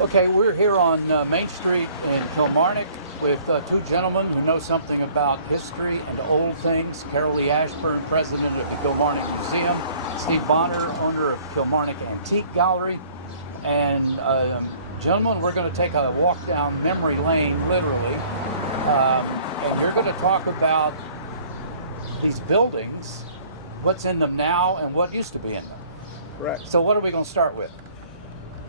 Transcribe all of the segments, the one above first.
Okay, we're here on Main Street in Kilmarnock with two gentlemen who know something about history and old things. Carrol Ashburn, president of the Kilmarnock Museum. Steve Bonner, owner of Kilmarnock Antique Gallery. And gentlemen, we're going to take a walk down memory lane, literally. And you're going to talk about these buildings, what's in them now and what used to be in them. Correct. So what are we going to start with?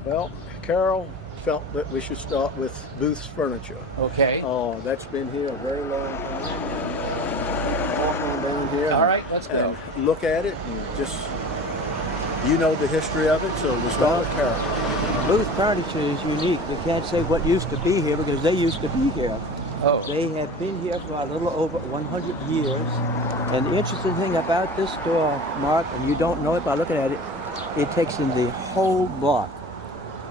Well, Carol felt that we should start with Booth's Furniture. Okay. That's been here a very long time. Walk on down here. All right, let's go. And look at it and just, you know the history of it, so we'll start with Carol. Booth Furniture is unique. We can't say what used to be here because they used to be here. Oh. They have been here for a little over 100 years. And the interesting thing about this store, Mark, and you don't know it by looking at it, it takes in the whole block.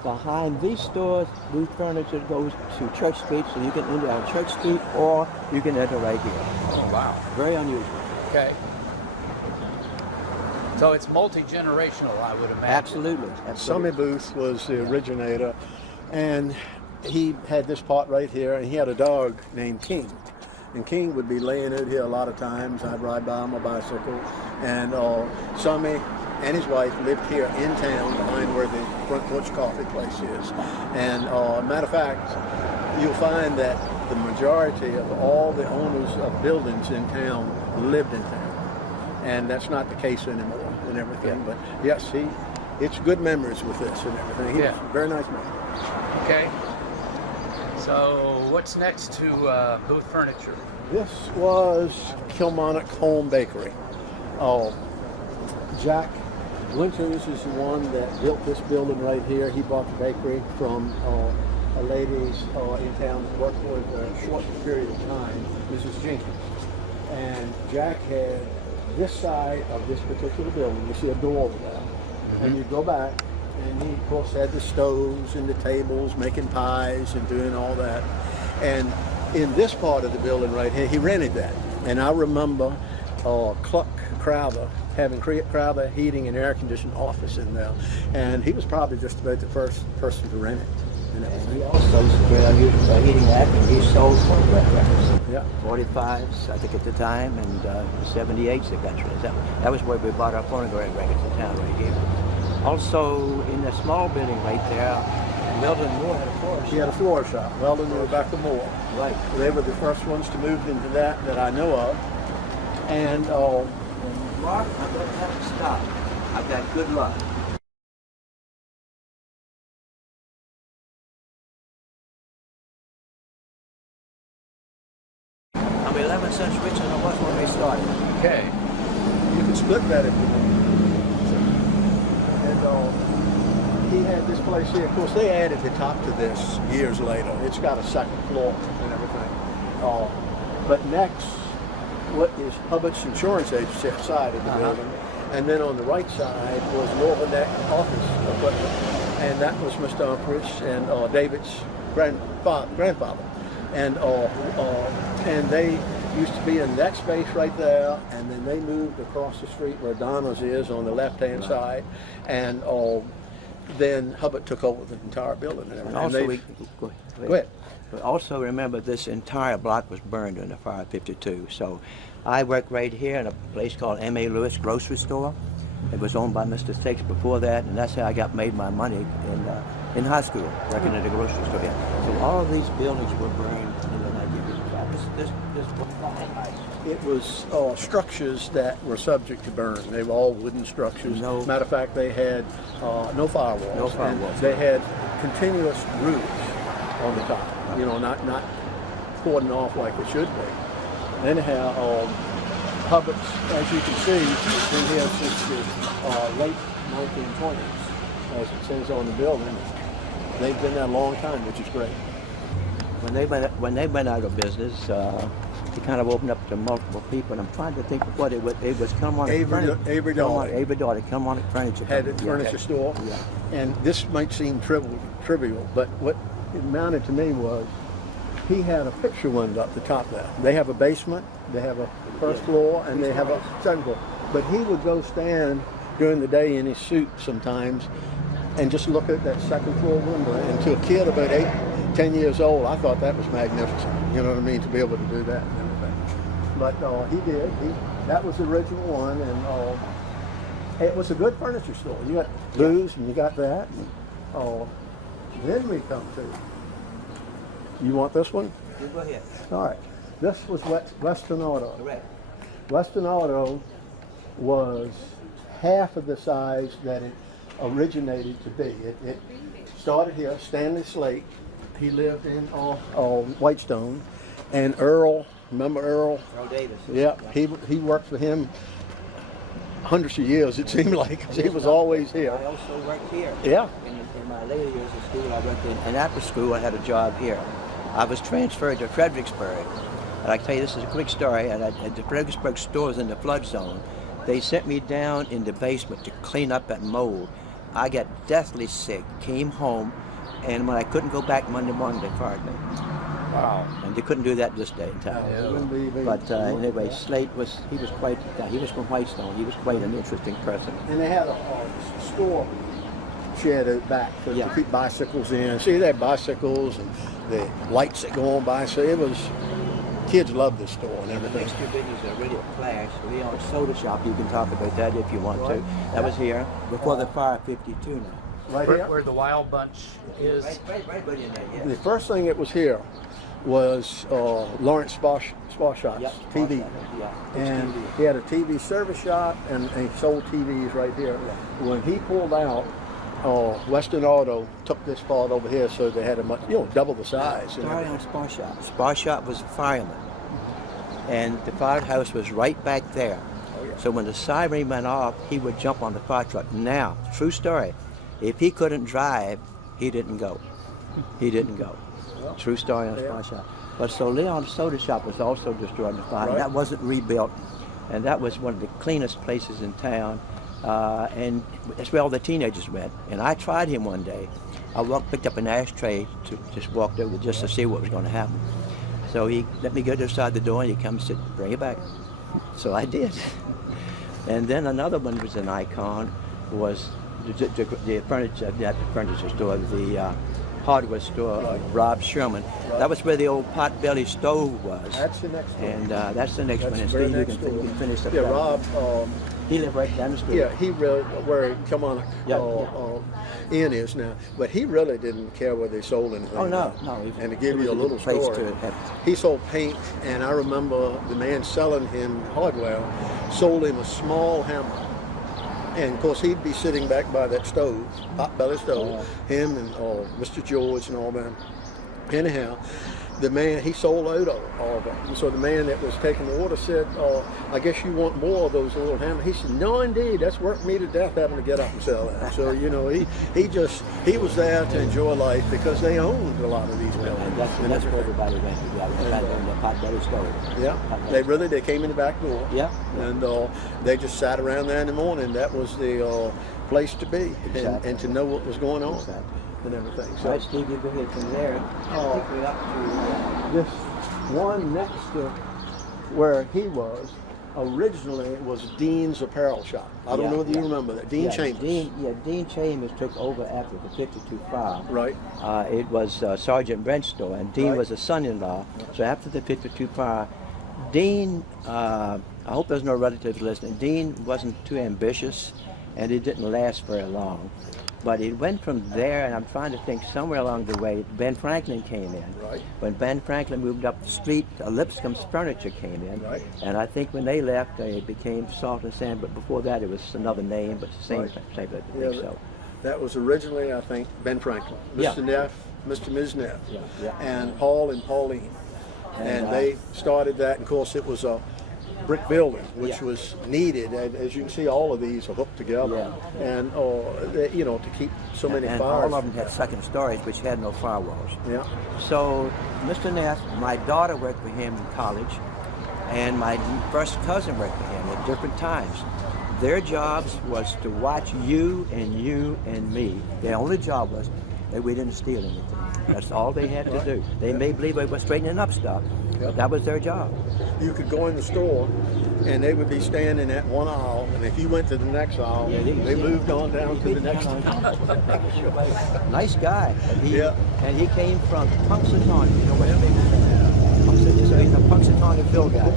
Behind these stores, Booth Furniture goes to Church Street, so you can enter on Church Street or you can enter right here. Oh, wow. Very unusual. Okay. So it's multi-generational, I would imagine. Absolutely. Sammy Booth was the originator, and he had this part right here, and he had a dog named King. And King would be laying out here a lot of times. I'd ride by on my bicycle, and Sammy and his wife lived here in town behind where the front porch coffee place is. And matter of fact, you'll find that the majority of all the owners of buildings in town lived in town. And that's not the case anymore and everything. But yes, it's good memories with this and everything. He was a very nice man. Okay. So what's next to Booth Furniture? This was Kilmarnock Home Bakery. Jack Winters is the one that built this building right here. He bought the bakery from a lady in town that worked for him for a short period of time, Mrs. Jenkins. And Jack had this side of this particular building. You see a door over there. And you go back, and he, of course, had the stoves and the tables, making pies and doing all that. And in this part of the building right here, he rented that. And I remember Cluck Crowther having Crowther Heating and Air Conditioning office in there. And he was probably just about the first person to rent it. And he also, heating that, and he sold phonograph records. Yeah. 45s, I think at the time, and 78s eventually. That was where we bought our phonograph records in town right here. Also, in the small building right there, Weldon Moore had a floor shop. He had a floor shop, Weldon and Rebecca Moore. Right. They were the first ones to move into that I know of. And Mark, I'm going to have to stop. I've got good luck. I'm 11 cents richer than I was when we started. Okay. you can split that if you want. And he had this place here. Of course, they added the top to this years later. It's got a second floor and everything. But next, what is Hubbart's Insurance Agency side of the building. And then on the right side was Northern office equipment. And that was Mr. Humphreys and David's grandfather. And they used to be in that space right there, and then they moved across the street where Donna's is on the left-hand side, and then Hubbard took over the entire building and everything. And also, go ahead. But also remember, this entire block was burned in the fire of '52. So I worked right here in a place called M.A. Lewis Grocery Store. It was owned by Mr. Stakes before that, and that's how I made my money in high school, working at a grocery store. Yeah. So all of these buildings were burned in the 1955. This was nice. It was structures that were subject to burn. They were all wooden structures. Matter of fact, they had no firewalls. No firewalls. They had continuous roofs on the top. You know, not cordoned off like it should be. Anyhow, Hubbards, as you can see, has been here since the late 1920s, as it says on the building. They've been there a long time, which is great. When they went out of business, it kind of opened up to multiple people, and I'm trying to think what it was. Kilmarnock Furniture. Avery Darley. Kilmarnock Furniture. Had a furniture store. Yeah. And this might seem trivial, but what it amounted to me was he had a picture window up the top there. They have a basement, they have a first floor, and they have a second floor. But he would go stand during the day in his suit sometimes and just look at that second floor window. And to a kid about 8, 10 years old, I thought that was magnificent. You know what I mean? To be able to do that and everything. But he did. That was the original one, and it was a good furniture store. You got booze, and you got that. And, then we come to. You want this one? You go ahead. All right. This was Western Auto. Correct. Western Auto was half of the size that it originated to be. It started here. Stanley Slate, he lived in Whitestone, and Earl. Remember Earl? Earl Davis. Yeah, he worked for him hundreds of years. It seemed like 'cause he was always here. I also worked here. Yeah. In my later years of school, I worked in, and after school, I had a job here. I was transferred to Fredericksburg. And I can tell you, this is a quick story. And the Fredericksburg store was in the flood zone. They sent me down in the basement to clean up that mold. I got deathly sick, came home, and when I couldn't go back Monday morning, they fired me. Wow. And they couldn't do that this day and time. But anyway, Slate he was from Whitestone. He was quite an interesting person. And they had a store shed out back to keep bicycles in. See, they had bicycles and the lights that go on by. So it was, kids loved this store and everything. The next two businesses are really a clash. We own a soda shop. You can talk about that if you want to. That was here before the fire 52 now. Right here? Where the Wild Bunch is. Right in there, yeah. The first thing that was here was Lawrence Sparshot's Yep, TV. Yeah. And he had a TV service shop, and he sold TVs right here. Yeah. When he pulled out, Western Auto took this part over here, so they had a much, double the size. Started on Sparshot. Sparshot was a fireman, and the firehouse was right back there. Oh, yeah. So when the siren went off, he would jump on the fire truck. Now, true story, if he couldn't drive, he didn't go. He didn't go. Well, True story on Sparshot. But so Leon's Soda Shop was also destroyed in the fire. Right. That wasn't rebuilt, and that was one of the cleanest places in town. And that's where all the teenagers went. And I tried him one day. I picked up an ashtray, just walked over just to see what was going to happen. So he let me go to the side of the door, and he comes and said, "Bring it back." So I did. And then another one was an icon, was the furniture, not the furniture store, the hardware store, Rob Sherman. Right. That was where the old potbelly stove was. That's the next one. And that's the next That's one. And very Steve, next you door. can finish up Yeah, that. Rob. He lived right down the street. Yeah, he really, where Kilmarnock Inn is now, but he really didn't care whether they sold anything. Oh, no. And to give you a little place story, to have. he sold paint, and I remember the man selling him hardware sold him a small hammer. And of course, he'd be sitting back by that stove, potbelly stove, him and Mr. George and all that. Anyhow, the man, he sold out of all of them. So the man that was taking the order said, "I guess you want more of those little hammers." He said, "No, indeed, that's worked me to death having to get up and sell that." So he was there to enjoy life because they owned a lot of these buildings. And that's where everybody went to. The potbelly stove. Yeah, they came in the back door. Yeah. And they just sat around there in the morning. That was the place to be, Exactly. and to know what was going on. Exactly. And everything. All right, Steve, you go ahead from there. Take me up to This one next to where he was, originally was Dean's Apparel Shop. I don't know whether you remember that. Dean Chambers. Dean Chambers took over after the 52 fire. Right. It was Sergeant Brent's store, and Dean Right. was a son-in-law. So after the 52 fire, Dean, I hope there's no relatives listening, Dean wasn't too ambitious, and it didn't last very long. But it went from there, and I'm trying to think, somewhere along the way, Ben Franklin came in. Right. When Ben Franklin moved up the street, Lipscomb's Furniture came in. Right. And I think when they left, it became Salt and Sand, but before that it was another name, but same, Right. same, I Yeah, think so. That was originally, I think, Ben Franklin, Yeah. Mr. Neff, Mr. and Ms. Neff, Yeah. and Paul and Pauline. And they started that, and of course it was a brick building, which was needed. And as you can see, all of these are hooked together, and to keep so many and fires. all of them had second stories, which had no firewalls. Yeah. So Mr. Neff, my daughter worked for him in college, and my first cousin worked for him at different times. Their jobs was to watch you and me. Their only job was that we didn't steal anything. That's all they had to do. They may believe they were straightening up stuff, Yep. That was their job. You could go in the store, and they would be standing at one aisle, and if you went to the next aisle, they moved on down to the next aisle. Nice guy. Yeah. And he came from Punxsutawney. You know what that means? So he's a Punxsutawney Phil guy. Yeah,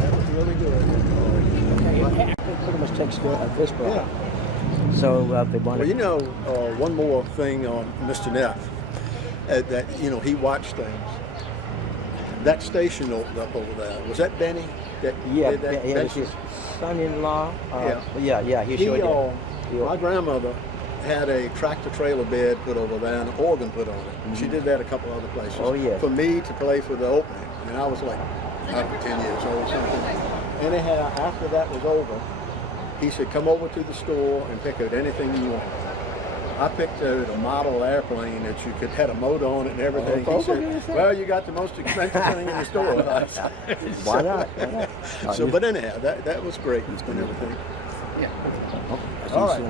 that was really good. It pretty much takes care of this block. Yeah. So they wanted. Well, you know, one more thing on Mr. Neff, that, you know, he watched things. That station opened up over there. Was that Benny? That did that? Yeah, it's his son-in-law. Yeah. He sure did. My grandmother had a tractor trailer bed put over there and an organ put on it. And she did that a couple other places. Oh, yeah. For me to play for the opening. And I was like, 10 years old or something. Anyhow, after that was over, he said, come over to the store and pick out anything you want. I picked out a model airplane that you could had a motor on it and everything. He said, well, you got the most expensive thing in the store. Why not? So, but anyhow, that was great and everything. Yeah. All right.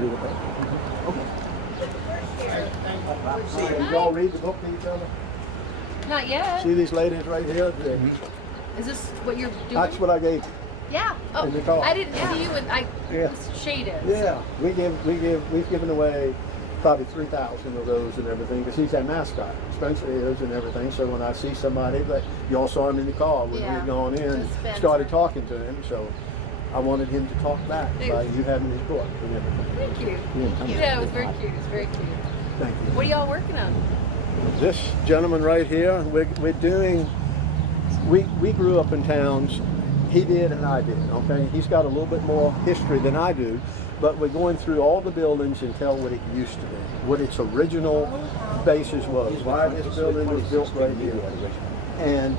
Did y'all read the book to each other? Not yet. See these ladies right here? Is this what you're doing? That's what I gave you. Yeah. Oh, in the car. I didn't see you, and I Yeah. was shaded. Yeah, we've given away probably 3,000 of those and everything because he's our mascot. Spencer is and everything. So when I see somebody, like you all saw him in the car when we had gone in, and Spencer. started talking to him. So I wanted him to talk back by you having his book and everything. Thank you. Yeah. Yeah, it was very cute. It was very cute. Thank you. What are y'all working on? This gentleman right here, we're doing. We grew up in towns. He did and I did. Okay, he's got a little bit more history than I do, but we're going through all the buildings and tell what it used to be, what its original basis was, why this building was built right here, and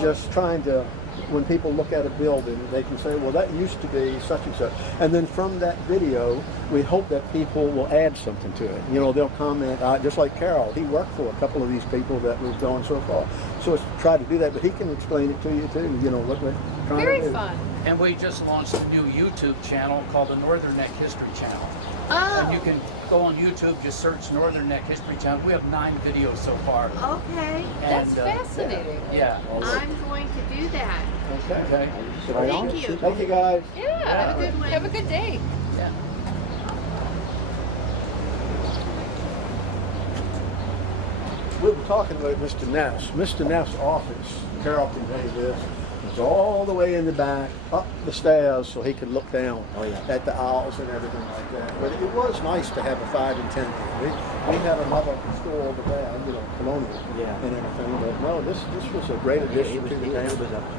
just trying to. When people look at a building, they can say, well, that used to be such and such. And then from that video, we hope that people will add something to it. You know, they'll comment, just like Carrol. He worked for a couple of these people that was going so far. So it's try to do that, but he can explain it to you too, you know, what we're trying Very to do. fun. And we just launched a new YouTube channel called the Northern Neck History Channel. Oh. And you can go on YouTube, just search Northern Neck History Channel. We have 9 videos so far. Okay. That's And, fascinating. Yeah. I'm going to do that. Okay. Thank you. Thank you, guys. Yeah. Have a good one. Have a good day. Yeah. We were talking about Mr. Neff's. Mr. Neff's office, Carrol can tell you this, was all the way in the back, up the stairs so he could look down at the aisles and everything like that. But it was nice to have a 5 and 10 here. We had another store over there, you know, Colonial and everything. But no, this was a great addition to the town.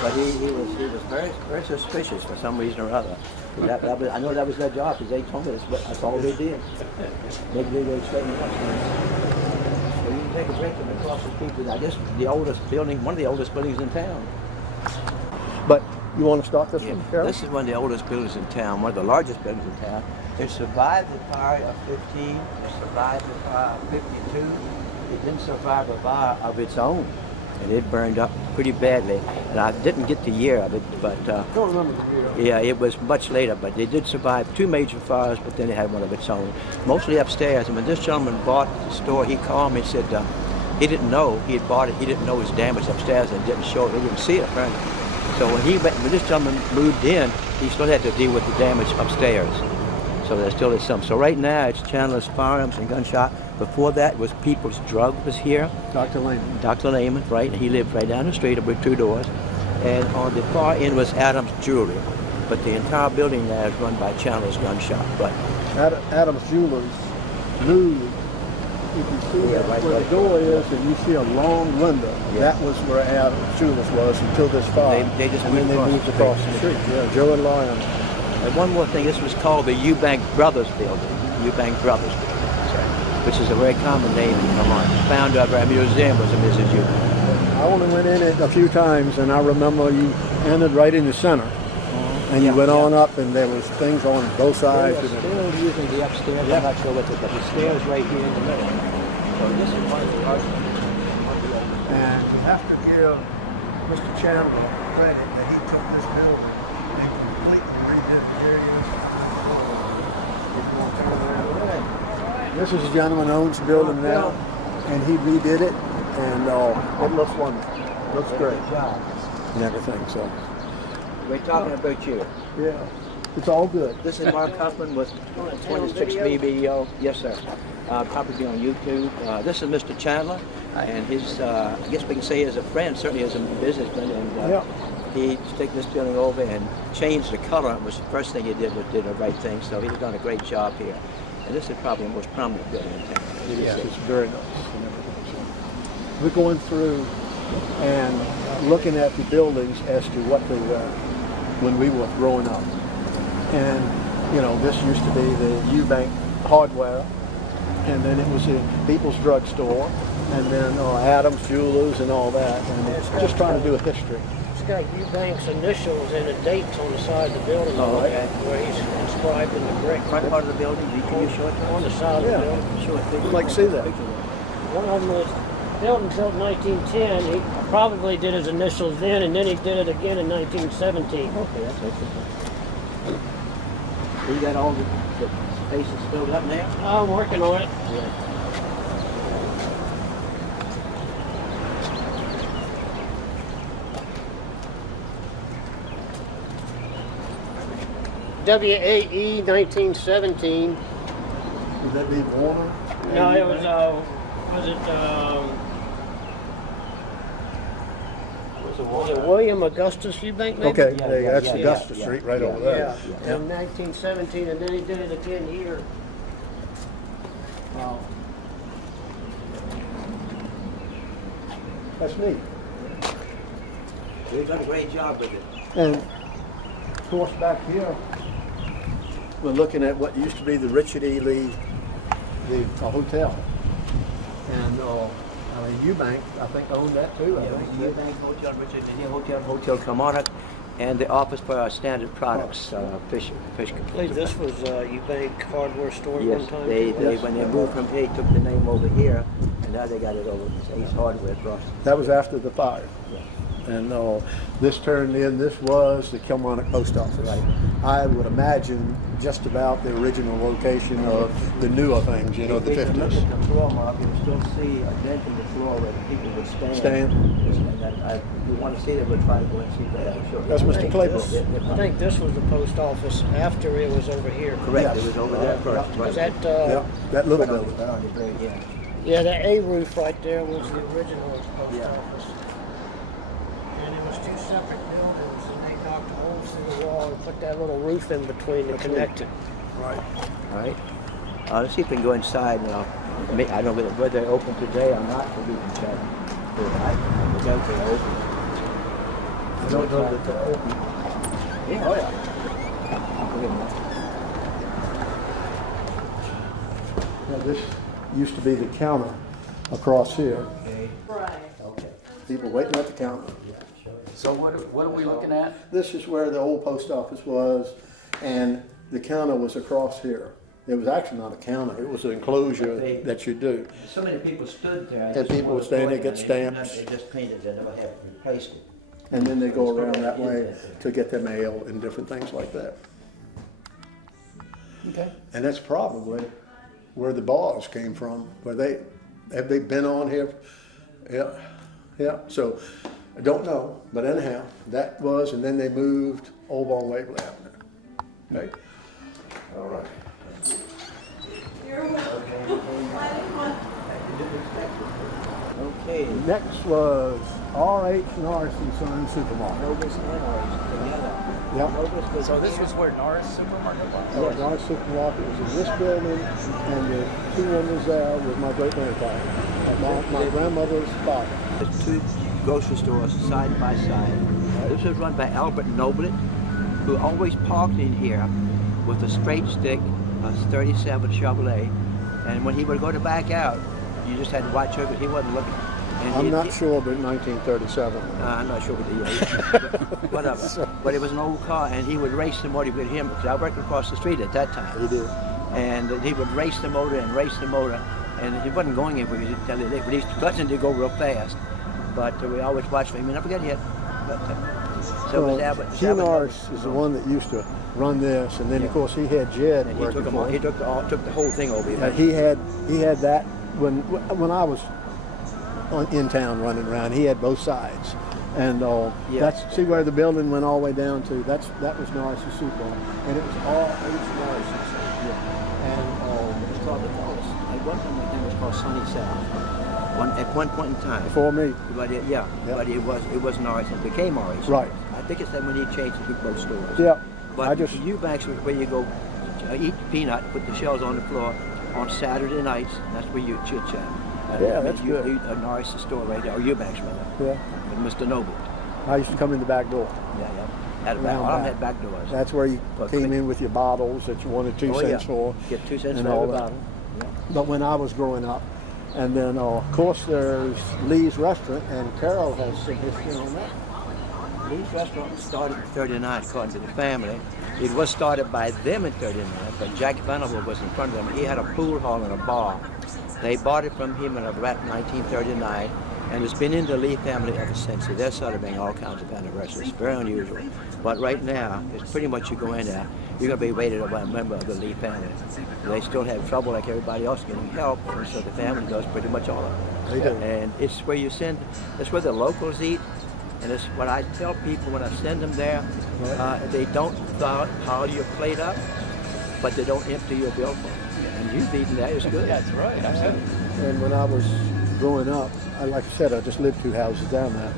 But he was very, very suspicious for some reason or other. I know that was their job because they told me that's all they did. They straighten up. So you can take a break from across the street. I guess the oldest building, one of the oldest buildings in town. But you want to start this one, Carrol? This is one of the oldest buildings in town, one of the largest buildings in town. It survived the fire of 15, it survived the fire of 52. It didn't survive a fire of its own. And it burned up pretty badly. And I didn't get the year of it, but Don't remember the year. yeah, it was much later. But they did survive 2 major fires, but then it had one of its own, mostly upstairs. And when this gentleman bought the store, he called me and said he didn't know he had bought it. He didn't know it was damaged upstairs and didn't show it. He didn't see it apparently. So when this gentleman moved in, he still had to deal with the damage upstairs. So there still is some. So right now it's Chandler's Firearms and Gun Shop. Before that was People's Drug was here. Dr. Lehman. Dr. Lehman, right? He lived right down the street with 2 doors. And on the far end was Adams Jewelry. But the entire building now is run by Chandler's Gun Shop. But Adams Jewelers moved. You can see right where the door is, and you see a long window. Yeah. That was where Adams Jewelers was until this fire. They just and then moved they moved across the street. Yeah, Joe and Lion. and one more thing, this was called the Eubank Brothers Building. Eubank Brothers Building, which is a very common name in Vermont. The founder of our museum was a Mrs. Eubank. I only went in it a few times, and I remember you entered right in the center. And you went on up, and there was things on both sides. They are still using the upstairs. I'm not sure what but the stairs right here in the middle. So this is one of the oldest. And you have to give Mr. Chandler credit that he took this building and completely redid the areas. This is a gentleman who owns the building now, and he redid it and it looks wonderful. Looks great. Good job. And everything. So We're talking about you. yeah, it's all good. This is Mark Huffman with 26 BBO. Yes, sir. Probably on YouTube. This is Mr. Chandler, and his, I guess we can say as a friend, certainly as a businessman, and he took this building over and changed the color. It was the first thing he did the right thing, so he's done a great job here. And this is probably the most prominent building in town. It's very nice and everything. So we're going through and looking at the buildings as to what they were when we were growing up. And, you know, this used to be the Eubank Hardware, and then it was the People's Drug Store, and then Adams Jewelers and all that. And it's just trying to do a history. It's got Eubank's initials and the dates on the side of the building, where he's inscribed in the brick. Front part of the building, can you show it to us? On the side of the building. Show it. I'd like to see that. One of them was built in 1910. He probably did his initials then, and then he did it again in 1917. Okay, that's excellent. You got all the spaces filled up now? I'm working on it. Yeah. WAE 1917. Would that be Warner? No, it was was it William Augustus Eubank, maybe? Okay, Yeah, that's yeah, Augusta yeah, Street right yeah, over there. Yeah, in 1917, and then he did it again here. Wow. That's neat. You've done a great job with it. And of course back here, we're looking at what used to be the Richard E. Lee, the hotel. And Eubank, I think, owned that too. I think. Eubank Hotel, Richard Indian Hotel, Hotel Kilmarnock, and the office for our standard products, fish. I believe this was Eubank Hardware Store Yes, one time. they Yes. when they moved from here, they took the name over here, and now they got it over to Ace Hardware across. That was after the fire. And this turned in, this was the Kilmarnock Post Office. Right. I would imagine just about the original location of the newer things, you know, the If you look 50s. at the floor, Mark, you'll still see a dent in the floor where the people would stand. Stand. If you want to see that, we'll try to go and see that. I'm sure. That's Mr. Claybrook. I think this was the post office after it was over here. Correct, Yes. it was over there first. Was right. that, Yeah, that little building. Yeah. yeah, the A roof right there was the original post Yeah. office. And it was two separate buildings, and they knocked holes through the wall and put that little roof in between to connect it. Right. All right. Let's see if we can go inside now. I don't know whether they're open today or not, but we can check. I doubt they're open. I don't know that they're open. Yeah. Oh, yeah. Now, this used to be the counter across here. Okay. Okay. People waiting at the counter. So what are we looking at? This is where the old post office was, and the counter was across here. It was actually not a counter, it was an enclosure that you do. So many people stood there. And people would stand there, get stamps. They just painted, they never have replaced it. And then they go around that way to get their mail and different things like that. Okay. And that's probably where the bars came from. Have they been on here? Yeah, yeah. So I don't know, but anyhow, that was, and then they moved over on Waverly Avenue. Okay. All right. Okay. Next was R.H. Norris and Son Supermarket. Novus and ours together. Yep. Novus was So this was where Norris Supermarket was? Yes. Norris Supermarket was in this building, and the two windows there was my great-grandfather, my grandmother's father. There's two grocery stores side by side. This was run by Albert Noblet, who always parked in here with a straight stick, a 37 Chevrolet, and when he would go to back out, you just had to watch her, but he wasn't looking. And I'm not sure about 1937. I'm not sure what the year. Whatever. But it was an old car, and he would race the motor with him, because I worked across the street at that time. He did. And he would race the motor and race the motor, and he wasn't going anywhere, he tell you that, but he wasn't to go real fast. But we always watched him. We never got hit. But, so it was Albert. Hugh Norris is the one that used to run this, and then of course he had Jed And he working took, for him. he took the whole thing over. He had that when I was in town running around. He had both sides. And Yeah. see where the building went all the way down to. That was Norris's soup bar, and it was all Norris's. Yeah. And it's called the Palace. At one time, I think it was called Sunny South. At one point in time. Before me. But Yeah. but it was Norris. It became Norris. Right. I think it's that when he changed the both stores. Yeah. But I just Eubanks was where you go eat peanut, put the shells on the floor on Saturday nights. That's where you chit chat. Yeah, that's good. Norris' store right there, or Eubanks rather. yeah. With Mr. Noble. I used to come in the back door. Yeah. Had a back. Round All of them back. had back doors. That's where you Well, came quick. in with your bottles that you wanted 2 cents for. Get 2 cents and for all every that. bottle. Yeah. But when I was growing up, and then of course there's Lee's Restaurant, and Carrol has some history on that. Lee's restaurant started in 39, according to the family. It was started by them in 39, but Jack Venable was in front of them. He had a pool hall and a bar. They bought it from him in about 1939, and it's been in the Lee family ever since. So they're celebrating all kinds of anniversaries. Very unusual. But right now, it's pretty much you go in there, you're going to be waited by a member of the Lee family. They still have trouble like everybody else getting help, and so the family does pretty much all of it. They do. And it's where you send, it's where the locals eat. And it's what I tell people when I send them there. They don't pile your plate up, but they don't empty your bill for you. And you've eaten that, it's good. That's right. Absolutely. And when I was growing up, like I said, I just lived 2 houses down there.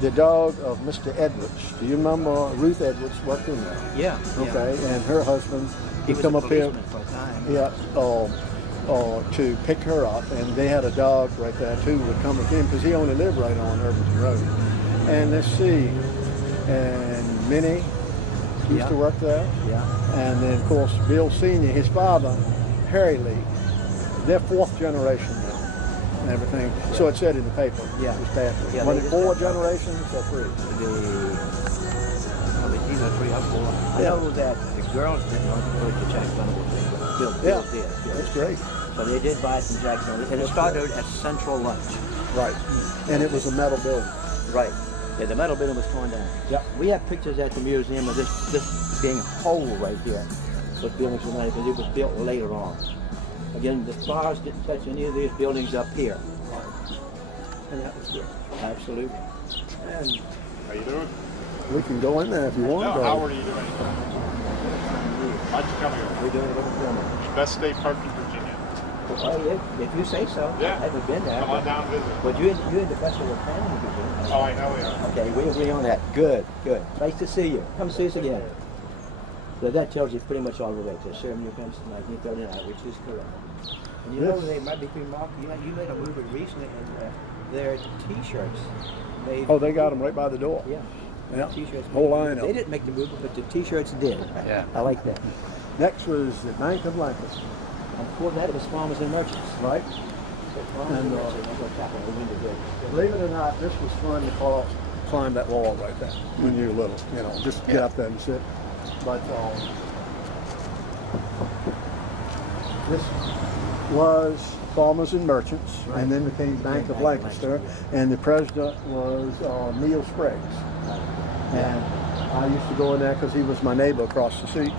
The dog of Mr. Edwards. Do you remember Ruth Edwards worked in there? Yeah. Okay, and her husband He would was come a up here. policeman for a time. Yeah, to pick her up, and they had a dog right there too. Would come with him because he only lived right on Irvington Road. And let's see, and Minnie used to work there. Yeah. And then of course Bill Senior, his father, Harry Lee. They're 4th generation now, and everything. So it said in the paper. Yeah. It was bad. Yeah, Was they it just 4 have- generations or 3? Either 3 or 4. I Yeah. know that the girls didn't want to go to Jack Venable thing, but Bill Yeah. did. That's great. So they did buy it from Jack Venable. And it started at Central Lunch. Right. And it was a metal building. Right. Yeah, the metal building was torn down. Yep. We have pictures at the museum of this being whole right here. Those buildings were nice, because it was built later on. Again, the fires didn't touch any of these buildings up here. And that was good. Absolutely. And How you doing? we can go in there if you want No, to. how are you doing? Why'd you come here? We're doing a little filming. Best state park in Virginia. Well, yeah, if you say so. Yeah. I haven't been there. Come on down and visit. But you're in the festival planning division. Oh, I know we are. Okay, we agree on that. Good. Nice to see you. Come see us again. So that tells you pretty much all the way to Sherman, New Hampshire, 1939, which is correct. And you know Yes. they might be remarkable. You made a movie recently, and their T-shirts made. Oh, they got them right by the door. Yeah. Yeah. T-shirts. Whole made- line of They them. didn't make the movie, but the T-shirts did. Yeah. I like that. Next was the Bank of Lancaster, And before that, it was Farmers and Merchants. right? Farmers and And, Merchants. I'm gonna tap on the window here. Believe it or not, this was fun to climb that wall right there when you were little. You know, just get up there and sit. But this was Farmers and Merchants, and then became Bank of Lancaster, and the president was Neil Spriggs. And I used to go in there because he was my neighbor across the street,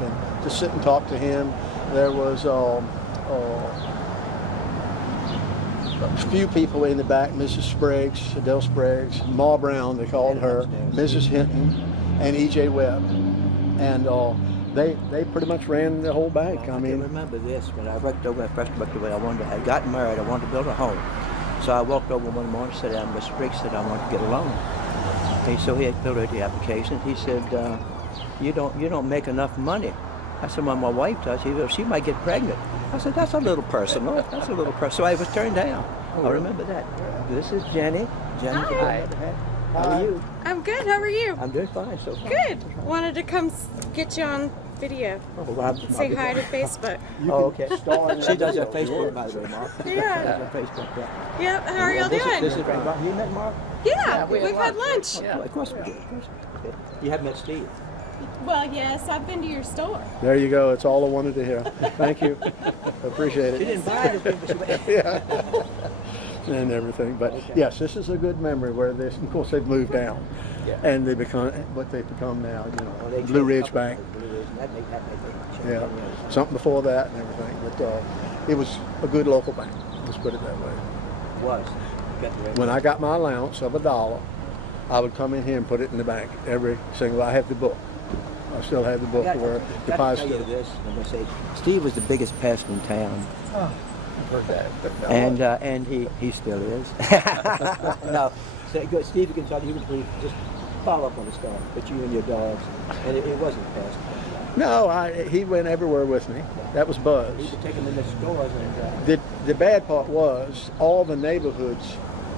and to sit and talk to him. There was a few people in the back, Mrs. Spriggs, Adele Spriggs, Ma Brown, they called her, Mrs. Hinton, and E.J. Webb. And they pretty much ran the whole bank. Well, I I mean, can remember this when I worked over, first worked away. I got married. I wanted to build a home. So I walked over one morning and said, Mr. Spriggs said, I want to get a loan. And so he had filled out the application. He said, you don't make enough money. I said, well, my wife does. He said, she might get pregnant. I said, that's a little personal. That's a little personal. So I was turned down. I remember that. This is Jenny. Jenny. Hi. How are you? I'm good. How are you? I'm doing fine so far. Good. Wanted to come get you on video. Oh, well, Say hi to Facebook. you Oh, can okay. star in She that does her video. Facebook, by the way, Mark. Yeah. She does her Facebook, yeah. Yep. How are y'all This doing? is Mark. You met Mark? Yeah, we've had lunch. Of course we did. Of course we did. You haven't met Steve. Well, yes, I've been to your store. There you go. It's all I wanted to hear. Thank you. Appreciate She it. didn't buy anything, but she Yeah. And everything. But yes, this is a good memory where this, of course, they've moved down. Yeah. And they become what they've become now, you Well, know, they Blue changed Ridge a couple Bank. of Blue Ridge, and that made change. Yeah, Yeah. something before that and everything. But it was a good local bank. Let's put it that way. Was. Got the right When I got my allowance of $1, I would come in here and put it in the bank every single. I have the book. I still have the book where I got to tell you deposit. this. I'm gonna say, Steve was the biggest pest in town, I've heard that. and he still is. No, so, go, Steve, you can tell you can just follow up on the story, but you and your dogs, and it wasn't a pest. No, he went everywhere with me. That was Buzz. You could take him in the stores and. The bad part was all the neighborhood's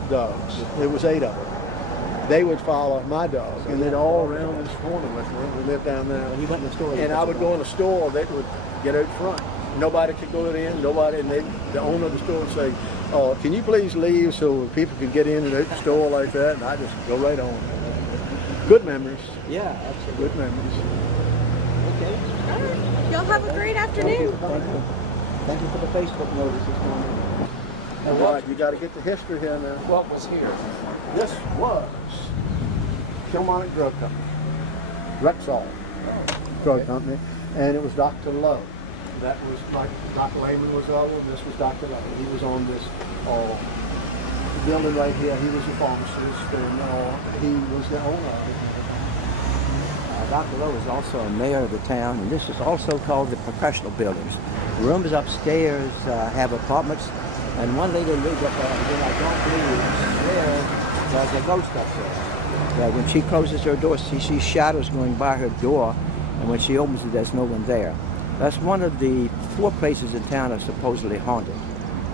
dogs. There was 8 of them. They would follow my dog, and they'd all around this corner with me. We lived down there. When he went in the store, And I would go in the store, they would get out front. Nobody could go in, nobody, and the owner of the store would say, "Oh, can you please leave so people can get in and out the store like that?" And I just go right on. Good memories. Yeah, absolutely. Good memories. Okay. All right. Y'all have a great Thank you. afternoon. Thank you. Thank you for the Facebook notice this morning. All right, you got to get the history here now. What was here? This was Kilmarnock Drug Company, Rexall Drug Company, and it was Dr. Lowe. That was like Dr. Lehman was over, and this was Dr. Lowe. He was on this building right here. He was a pharmacist, and he was the owner of it. Dr. Lowe is also a mayor of the town, and this is also called the professional buildings. Rooms upstairs have apartments, and one lady lived up there, and I don't believe there's a ghost up there. Yeah, when she closes her door, she sees shadows going by her door, and when she opens it, there's no one there. That's one of the 4 places in town that are supposedly haunted.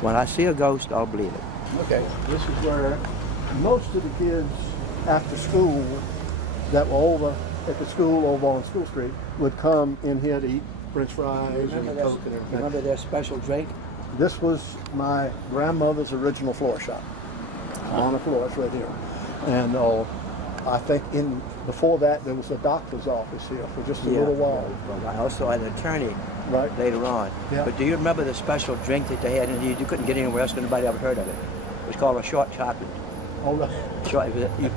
When I see a ghost, I'll believe it. Okay, this is where most of the kids after school that were over at the school over on School Street would come in here to eat French fries and Coke and everything. Remember their special drink? This was my grandmother's original floor shop on the floor. It's right here. And I think before that there was a doctor's office here for just a little while. I also had an attorney Right. later on. Yeah. But do you remember the special drink that they had? And you couldn't get anywhere else because nobody ever heard of it. It was called a short chocolate. Hold on. You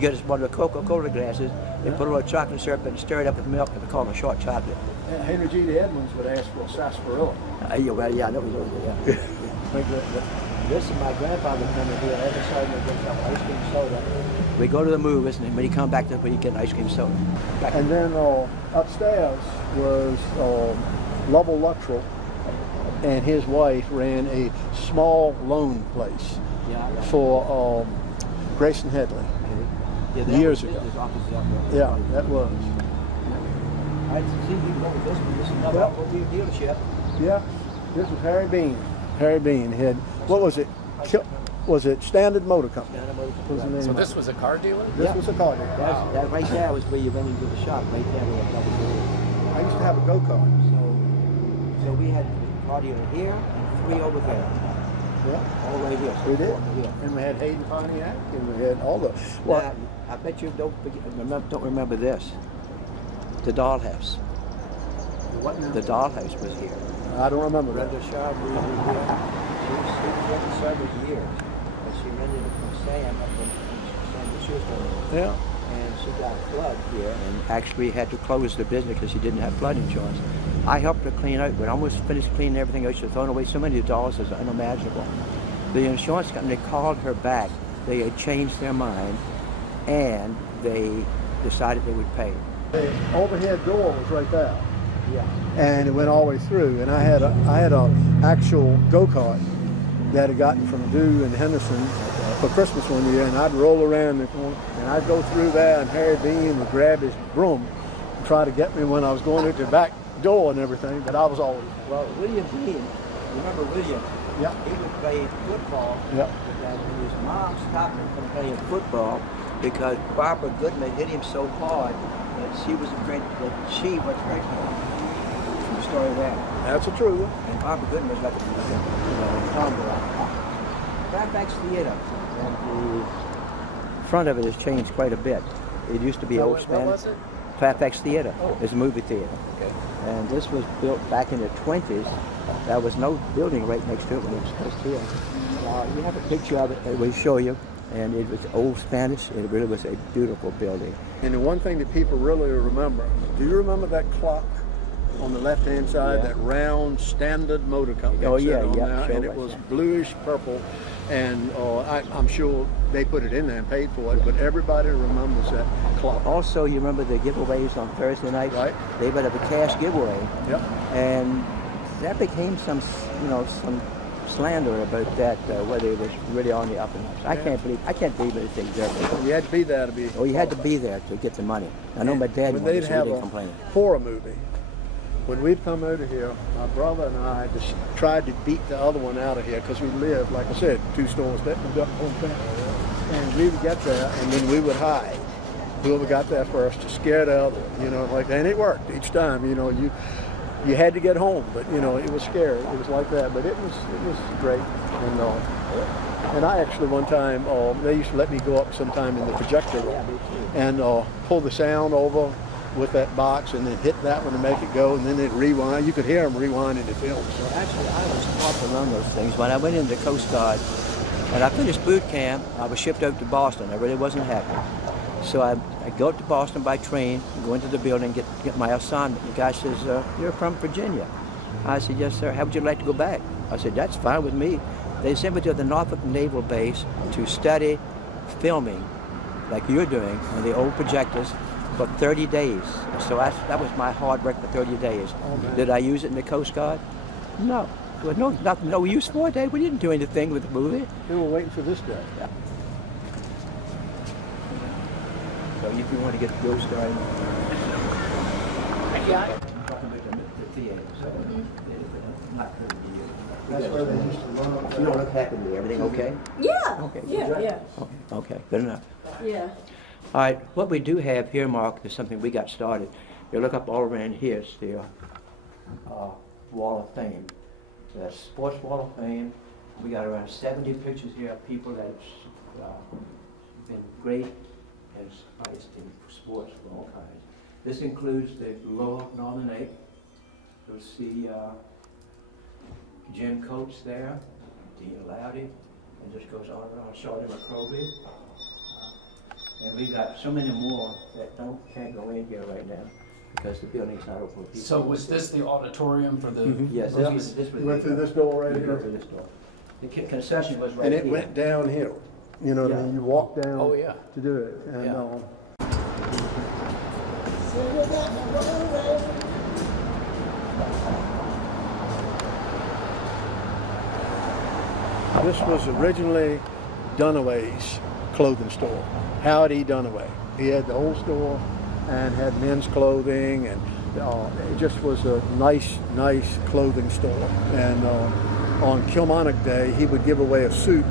get one of the Coca-Cola glasses, they put a little chocolate syrup and stir it up with milk, and they call it a short chocolate. Henry G. Edmonds would ask for a sarsaparilla. Yeah, I know it was over there. This is my grandfather coming here every Saturday and gets some ice cream soda. We go to the movies, and when he come back, then we get an ice cream soda. And then upstairs was Lovell Luttrell, and his wife ran a small loan place for Grayson Headley. Years ago. Yeah, that was. I see you go with this one. This is another automobile dealership. Yeah, this was Harry Bean. Harry Bean had, what was it? Was it Standard Motor Company? Was the name So of this it. was a car dealer? This was a car dealer. That right there was where you went into the shop, right there with a double door. I used to have a go-kart. So we had a car dealer here and 3 over there. Yeah, All right here. we did. Here. And we had Hayden Pontiac, and we had all the. Well, Now, I bet you don't remember this. The dollhouse. what now? The dollhouse was here. I don't remember that. Brenda Sharp was here. She was here for several years. And she rented it from Sam up in San Francisco. Yeah. And she got a flood here and actually had to close the business because she didn't have flood insurance. I helped her clean out, but I almost finished cleaning everything out. She had thrown away so many dollars, it's unimaginable. The insurance company called her back. They had changed their mind, and they decided they would pay. The overhead door was right there, Yeah. and it went all the way through. And I had a actual go-kart that had gotten from Dew and Henderson for Christmas one year, and I'd roll around the corner, and I'd go through there, and Harry Bean would grab his broom and try to get me when I was going out the back door and everything, but I was always. Well, William Bean, remember William? Yeah. He would play football. Yeah. And his mom stopped him from playing football because Barbara Goodman hit him so hard that she was afraid that she would hurt him. The story there. That's a true one. And Barbara Goodman was like a tomboy. Fairfax Theater. And the front of it has changed quite a bit. It used to be old What Spanish. was it? Fairfax Theater. It's a movie theater. Okay. And this was built back in the 20s. There was no building right next to it when it was first here. You have a picture of it that we'll show you. And it was old Spanish. It really was a beautiful building. And the one thing that people really remember, do you remember that clock on the left-hand side, Yeah. that round standard motor company. Oh, said yeah, on yeah, there, sure and it was, was yeah. bluish purple, and I'm sure they put it in there and paid for it, but everybody remembers that clock. Also, you remember the giveaways on Thursday nights? Right. They would have a cash giveaway, Yep. and that became some slander about that, whether it was really on the up and ups. I can't believe it's exorbitant. You had to be there to be. Oh, you had to be there to get the money. I know my dad When wanted they'd to, so have he a didn't complain. horror movie, when we'd come over here, my brother and I just tried to beat the other one out of here because we lived, like I said, 2 stores that moved up home town. And we would get there, and then we would hide. Whoever got there first to scare the other one, like that. And it worked each time. You had to get home, but it was scary. It was like that, but it was great. And I actually one time they used to let me go up sometime in the projector room and pull the sound over with that box and then hit that one to make it go, and then it rewind. You could hear them rewinding the film. Well, actually, I was taught to run those things. When I went into the Coast Guard and I finished boot camp, I was shipped out to Boston. I really wasn't happy. So I go up to Boston by train, go into the building, get my assignment. The guy says, "You're from Virginia." I said, "Yes, sir. How would you like to go back?" I said, "That's fine with me." They sent me to the Norfolk Naval Base to study filming, like you're doing, on the old projectors for 30 days. So that was my hard work for 30 days. Did I use it in the Coast Guard? No. There was no use for it. We didn't do anything with the movie. We were waiting for this day. Yeah. So if you want to get the ghost story, the theater. So not That's where they used to run up. you don't look happy to me. Everything okay? Yeah. Okay. Yeah. Okay, good enough. Yeah. All right, what we do have here, Mark, is something we got started. You look up all around here, it's the Wall of Fame. The Sports Wall of Fame. We got around 70 pictures here of people that's been great and spiced in sports of all kinds. This includes the Lower Northern Eight. You'll see Jim Coates there, Dean Loudy, and just goes on and on. Shorty McCrovey. And we got so many more that can't go in here right now because the building's not open for people. So was this the auditorium for the? Yes, Yeah. this was. You went through this door right You go here, through this door. The concession was right and it here. went downhill. You know what I Yeah. mean? You walk down Oh, yeah. to do it. And Yeah. This was originally Dunaway's clothing store, Howard E. Dunaway. He had the whole store and had men's clothing, and it just was a nice clothing store. And on Kilmarnock Day, he would give away a suit,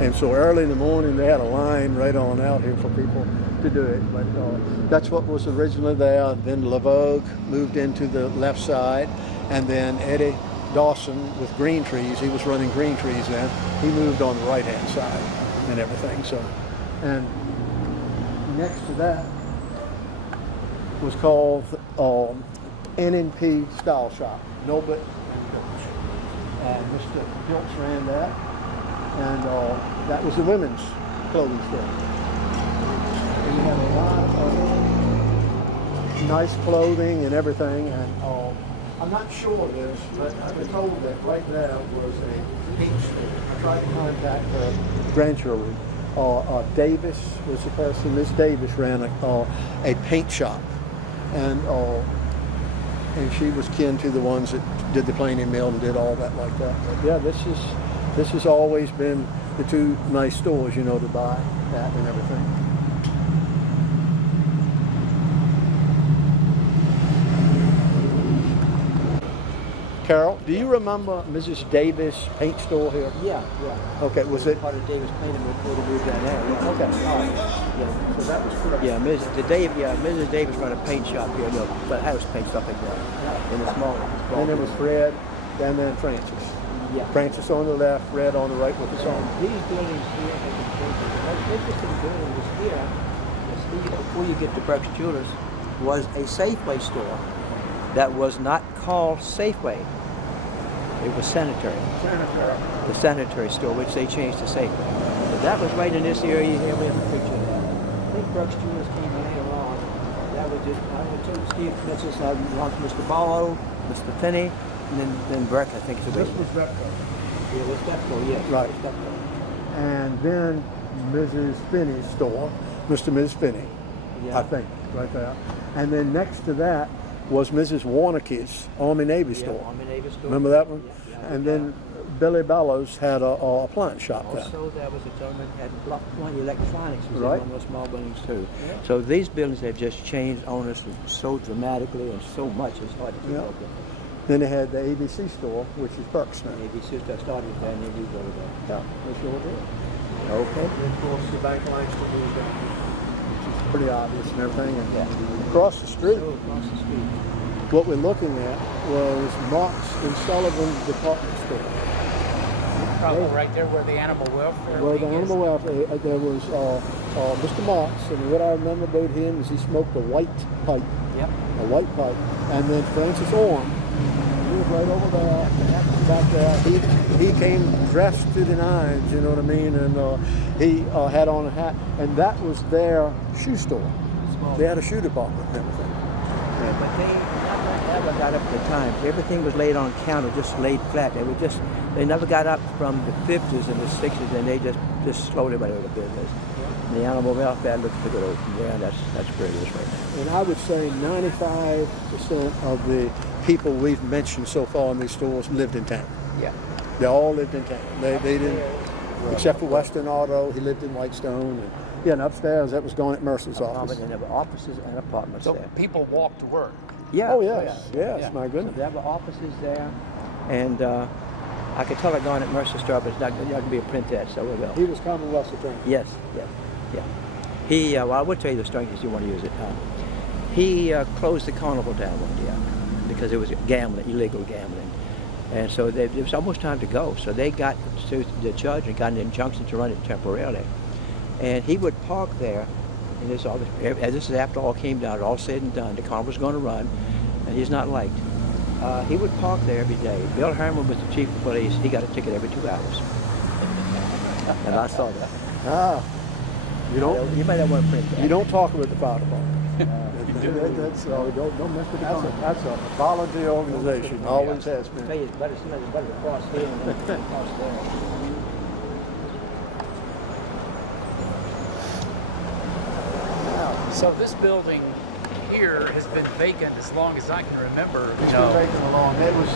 and so early in the morning they had a line right on out here for people to do it. But that's what was originally there. Then LaVogue moved into the left side, and then Eddie Dawson with Green Trees, he was running Green Trees then, he moved on the right hand side and everything. So, and next to that was called N&P Style Shop, Norbert and Dilch. And Mr. Dilch ran that, and that was the women's clothing store. And we had a lot of nice clothing and everything, and I'm not sure of this, but I was told that right there was a paint store. I tried to contact her grandchildren. Davis was the person. Miss Davis ran a paint shop, and she was kin to the ones that did the planing mill and did all that like that. But yeah, this has always been the two nice stores, to buy that and everything. Carol, do you remember Mrs. Davis paint store here? Yeah. Okay, was it? Part of Davis painting before the move down there. Yeah. Okay, all right. Yeah. So that was correct. Yeah, Mrs. Davis run a paint shop here, but house paint stuff like that. In the small. And there was Fred, and then Francis. Yeah. Francis on the left, Fred on the right with his own. These buildings here have been changed. The most interesting building was here. Before you get to Burke's Jewelers, was a Safeway store that was not called Safeway. It was Sanitary. The Sanitary store, which they changed to Safeway. But that was right in this area here. We have a picture of that. I think Burke's Jewelers came later on. That was Steve, Mrs. Mr. Barlow, Mr. Finney, and then Burke, I think. This was Repco. Yeah, was Stepco, yes. Right. Stepco. And then Mrs. Finney's store, Mr. and Mrs. Finney, Yeah. I think, right there. And then next to that was Mrs. Warnicke's Army Navy Yeah, store. Army Navy store. Remember that one? Yeah. And then Billy Bellows had a appliance shop there. Also, there was a gentleman who had Block 1 Electronics, was Right. in one of those small buildings too. So these buildings have just changed owners so dramatically and so much, it's hard to keep Yeah. up with. Then they had the ABC store, which is Burke's now. Maybe sister started there and they moved over there. Yeah, they sure did. Okay. And of course, the bank line still goes down, which is pretty obvious and everything. And Yeah. across the street, So across the street. what we're looking at was Marks and Sullivan's department store. Probably right there where the animal welfare Where the wing is. animal welfare, there was Mr. Marks, and what I remember about him is he smoked a white pipe, Yep. a white pipe, and then Francis Orm, he was right over there, back there. He came dressed to the nines, you know what I mean, and he had on a hat, and that was their shoe store. They had a shoe department and everything. Yeah, but they never got up to the times. Everything was laid on counter, just laid flat. They never got up from the 50s and the 60s, and they just slowly went over the business. And the animal welfare looks pretty good from there, and that's where it is right now. And I would say 95% of the people we've mentioned so far in these stores lived in town. Yeah. They all lived in town. They didn't, except for Western Auto, he lived in Whitestone. And, yeah, and upstairs, that was going at Mercer's office. And there were offices and apartments So there. people walk to work. Yeah. Oh, yes, yes, Yeah. my So goodness. there were offices there, and I could tell it going at Mercer store, but it's not going to be a print ad, so we will. He was Commonwealth's attorney. Yes, yeah, yeah. He, well, I would tell you the strength if you want to use it. He closed the carnival down one year because it was gambling, illegal gambling. And so it was almost time to go. So they got to the judge and got an injunction to run it temporarily. And he would park there, and this is after all came down, all said and done. The carnival was going to run, and he's not liked. He would park there every day. Bill Herman was the chief of police. He got a ticket every 2 hours. And I saw that. Ah, you You might not want to print that. you don't talk about the fire department. That's, Don't mess with the carnival. that's a volunteer organization, always has been. Tell you, it's better to cross here and then cross there. So this building here has been vacant as long as I can remember. It's been vacant along. It was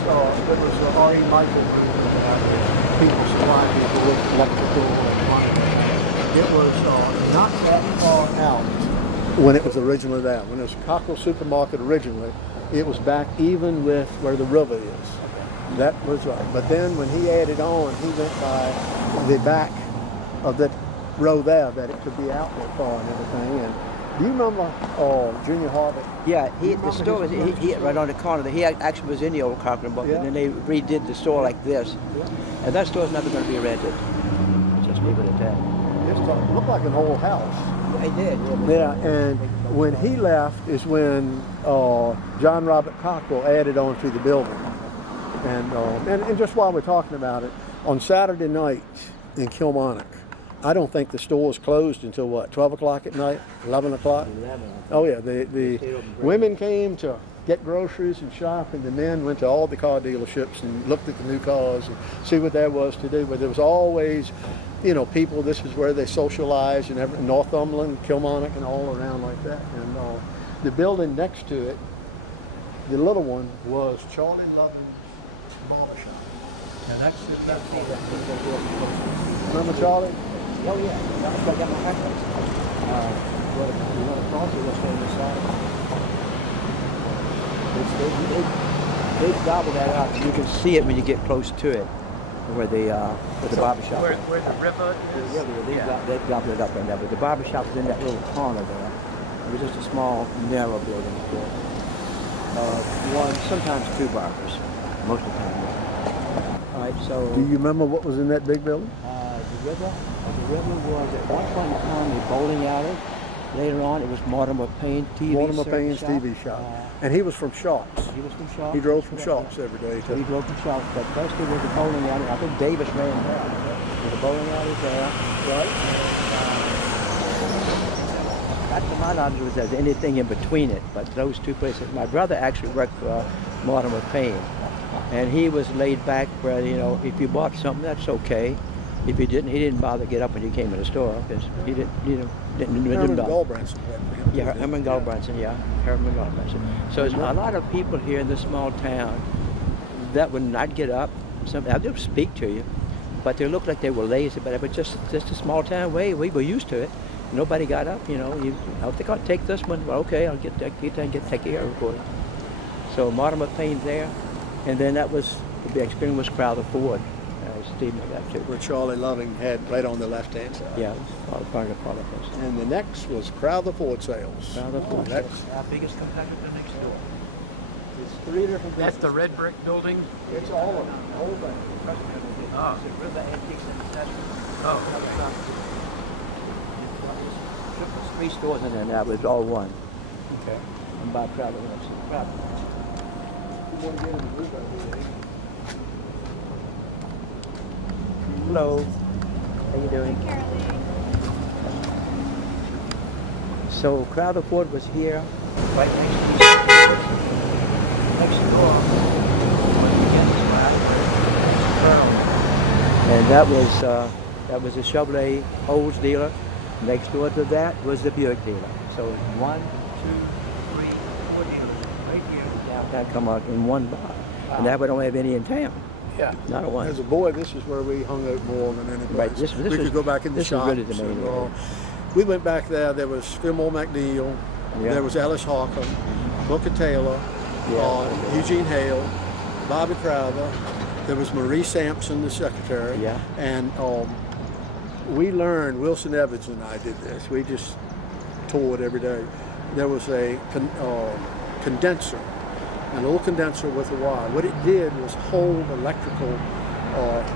R.E. Michael people supplying people with electrical and money. It was not that far out when it was originally there. When it was Cockrell Supermarket originally, it was back even with where the river is. That was right. But then when he added on, he went by the back of that row there that it could be outlet for and everything. And do you remember Junior Harvey? Yeah, You the remember store was his he right on the corner. He actually was in the old carpenter book, Yeah. and then they redid the store like this. And that store's never going to be rented. Just leave it at that. It looked like an old house. They did. Yeah, and when he left is when John Robert Cockrell added on to the building. And just while we're talking about it, on Saturday night in Kilmarnock, I don't think the stores closed until what, 12 o'clock at night, 11 o'clock? 11. Oh yeah, the women came to get groceries and shop, and the men went to all the car dealerships and looked at the new cars and see what there was to do. But there was always, you know, people, this is where they socialized, and Northumberland, Kilmarnock, and all around like that. And the building next to it, the little one, was Charlie Lovin's barber shop. Now that's Remember Charlie? Oh yeah, that's where I got my haircut. You want to cross it? Let's stay on the side. They gobble that up. You can see it when you get close to it, where the barber shop is. Where the river is? Yeah, they gobble it up in there. But the barber shop is in that little corner there. It was just a small, narrow building before. Sometimes 2 barbers, most of the time. All right, so Do you remember what was in that big building? the river was at one point in time a bowling alley. Later on, it was Mortimer Payne TV. Mortimer service Payne's TV shop. And he was from Sharps. He was from Sharps. He drove from Sharps every day He too. drove from Sharps, but first it was a bowling alley. I think Davis ran there. There's a bowling alley there. Right? not to my knowledge was there's anything in between it, but those two places. My brother actually worked for Mortimer Payne, and he was laid back where, you know, if you bought something, that's okay. If you didn't, he didn't bother to get up when you came in the store because he didn't Herman bother. Goldbranson worked for him. Yeah, Herman Goldbranson, yeah, Herman Goldbranson. So there's a lot of people here in this small town that would not get up. Some, I would speak to you, but they looked like they were lazy. But it was just a small town way. We were used to it. Nobody got up, you know. I think I'll take this one. Well, okay, I'll get take care of it. So Mortimer Payne there, and then that was the big experience was Crowther Ford. Steve made that too. Where Charlie Loving had right on the left-hand side. Yeah, part of this. And the next was Crowther Ford Sales. Crowther Ford. That's Our biggest competitor next door. it's three different That's businesses. the red brick building. It's all of them, the whole thing. Oh. It's a River Antiques and Accessories. Oh. There's 3 stores in there now, but it's all one. Okay. And by Crowther. Crowther. You want to get in the roof over here? Hello. How you doing? So Crowther Ford was here, right next door. And that was a Chevrolet Olds dealer. Next door to that was the Buick dealer. So it's 1, 2, 3, 4 dealers right here in downtown Kilmarnock in one bar. And that we don't have any in town. Yeah. Not a one. As a boy, this is where we hung out more than any place. Right, this we is- could go back in the this is shops. really the main and, area. we went back there. There was Fillmore McNeil. Yeah. There was Ellis Hawcom, Booker Taylor, Yeah. Eugene Hale, Bobby Crowther. There was Marie Sampson, the secretary. Yeah. And we learned, Wilson Evans and I did this. We just toured every day. There was a condenser, a little condenser with a wire. What it did was hold electrical,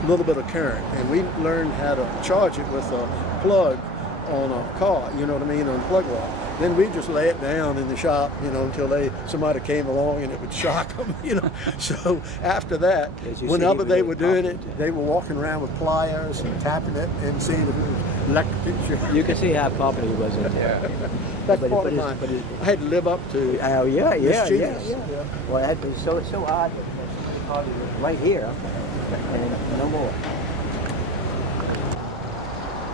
little bit of current, and we learned how to charge it with a plug on a car, you know what I mean, on a plug wire. Then we just lay it down in the shop, you know, until somebody came along and it would shock them, you know. So after that, As you whenever see, they we were were doing it, confident. they were walking around with pliers and tapping it and seeing if it was electric. You can see how popular he was in there. That's But part of it's- mine. but it- I had to live up to Oh yeah, yeah. mischievous. Well, that was so odd that somebody called it right here and no more.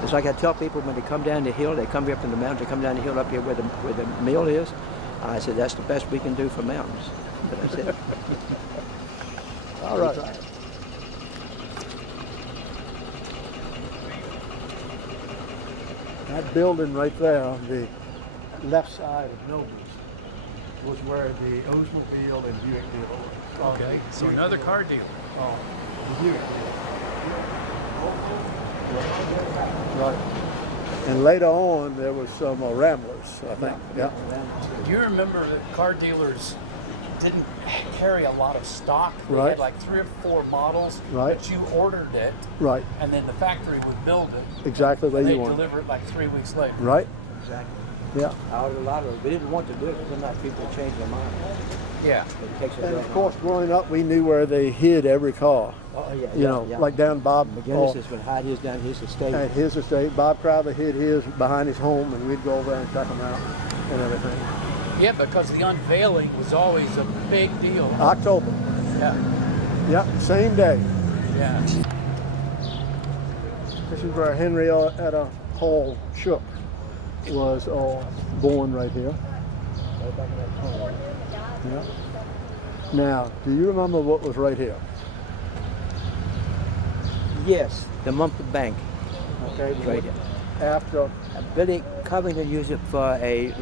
It's like I tell people when they come down the hill, they come here from the mountains, they come down the hill up here where the mill is. I said that's the best we can do for mountains. But that's it. All right. That building right there, the left side of Nobles, was where the Oldsmobile and Buick deal was. Okay. So another car dealer. The Buick deal. Right. And later on, there was some Ramblers, I think. Yeah. Do you remember that car dealers didn't carry a lot of stock? They Right. had like 3 or 4 models, Right. but you ordered it, Right. and then the factory would build it. Exactly where They you want. deliver it like 3 weeks later. Right. Exactly. Yeah. A lot of we didn't want to do it because sometimes people change their mind. Yeah. It takes a And long of course, growing up, we knew where they hid every car. Oh yeah. You know, like down Bob. McGinnis is would hide his down his estate. At his estate, Bob Crowther hid his behind his home, and we'd go over there and check them out and everything. Yeah, because the unveiling was always a big deal. October. Yeah. Yep, same day. Yeah. This is where Henrietta Hall Shook was born right here. Yeah. Now, do you remember what was right here? Yes, the Mumford Bank. Okay. Right here. After. Billy Covington used it for a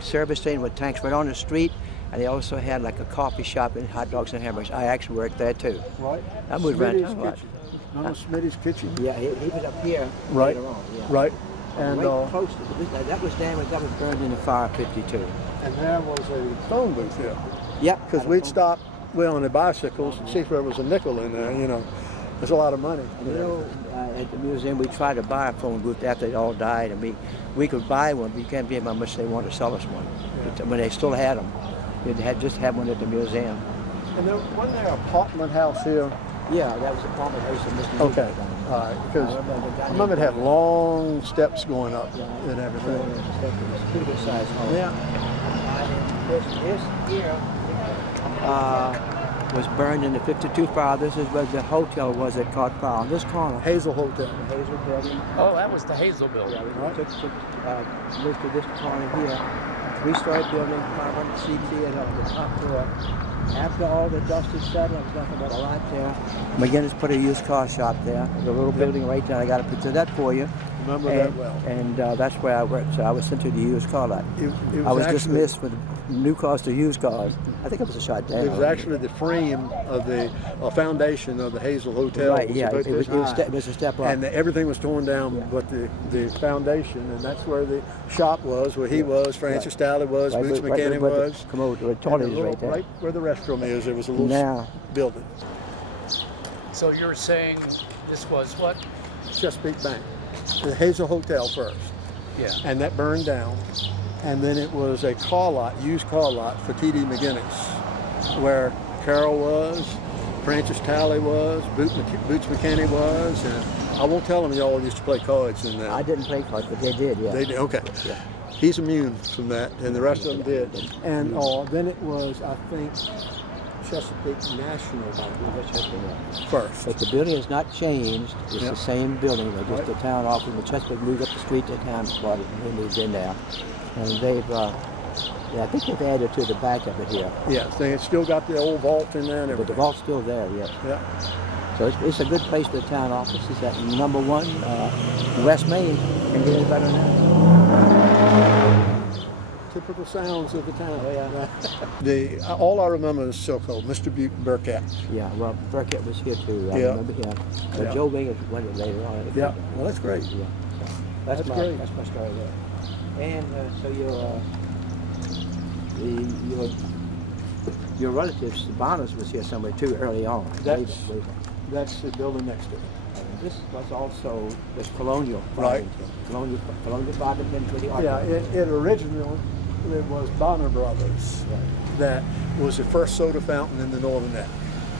service station with tanks right on the street, and they also had like a coffee shop and hot dogs and hamburgers. I actually worked there too. Right. I moved around Smitty's town a lot. Kitchen. Remember Smitty's Kitchen? Yeah, he was up here Right. later on. Yeah. Right. And right close to that was damaged. That was burned in the fire 52. and there was a phone booth here. Yeah, Because we'd stop on the bicycles and see if there was a nickel in there, you know. There's a lot of money. You know, at the museum, we tried to buy a phone booth after they all died, and we could buy one, but you can't believe how much they wanted to sell us one. But when they still had them, they had just had one at the museum. And there wasn't there an apartment house here? Yeah, that was the apartment house of Mr. Okay. Newton. All right, because I remember the guy I remember it had long steps going up and everything. Pretty good size home. Yeah. This here was burned in the 52 fire. This is where the hotel was that caught fire. On this corner, Hazel Hotel. Hazel building. Oh, that was the Hazel building. Yeah, we took moved to this corner here. Three-story building, 500 seats here on the top floor. After all the dust had settled, there was nothing but a lot there. McGinnis put a used car shop there. There's a little building right there. I got a picture of that for you. Remember and, that well. And that's where I worked. So I was sent to the used car lot. I was dismissed with new cars to used cars. I think it was a shot down. It was actually the frame of the foundation of the Hazel Hotel. Right, yeah. It was a step up. And everything was torn down but the foundation, and that's where the shop was, where he was, Francis Talley was, Boots McKinney was. Commode, the toilet is right there. Right where the restroom is, there was a little building. So you're saying this was what? Chesapeake Bank. The Hazel Hotel first. Yeah. And that burned down. And then it was a car lot, used car lot for T.D. McGinnis, where Carrol was, Francis Talley was, Boots McKinney was, and I won't tell them y'all used to play cards in that. I didn't play cards, but they did, yeah. They did, okay. Yeah. He's immune from that, and the rest of them did. And then it was, I think, Chesapeake National Bank first. But the building has not changed. It's the same building. Just the town office. The Chesapeake moved up the street. The town bought it, and they moved in there. And they've, I think they've added to the back of it here. Yes, they still got the old vault in there and everything. But the vault's still there, yes. Yeah. So it's a good place for the town office. It's at number 1 West Main. Can get any better than that. Typical sounds of the town. Oh, yeah. All I remember is Silco, Mr. Burkett. Yeah, well, Burkett was here too. I remember him. But Joe Wing went it later on. Yeah, well, that's great. Yeah. So That's great. That's my story there. And so your relatives, the Bonners, was here somewhere too early on. That's the building next to it. This was also this colonial. Right. Colonial Farmington with the art. Yeah, it originally was Bonner Brothers. Right. That was the first soda fountain in the Northern Neck.